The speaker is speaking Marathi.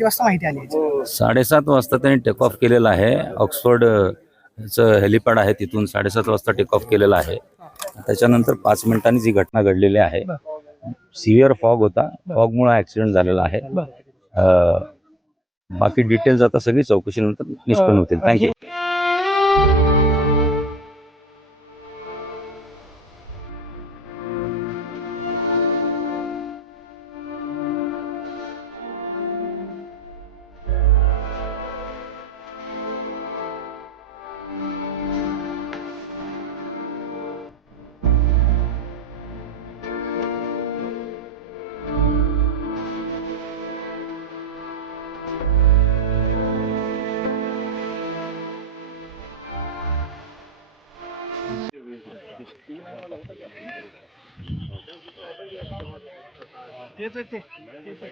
किती वाजता माहिती आली याची? साडेसात वाजता त्यांनी टेक ऑफ केलेलं आहे. ऑक्सफर्ड चं हेलिपॅड आहे तिथून साडेसात वाजता टेक ऑफ केलेलं आहे. त्याच्यानंतर पाच मिनिटांनी जी घटना घडलेली आहे सिव्हिअर फॉग होता. फॉगमुळे ऍक्सिडेंट झालेला आहे. अ, बाकी डिटेल्स आता सगळी चौकशीनंतर निष्पन्न होतील. Thank you Siéntate, siéntate.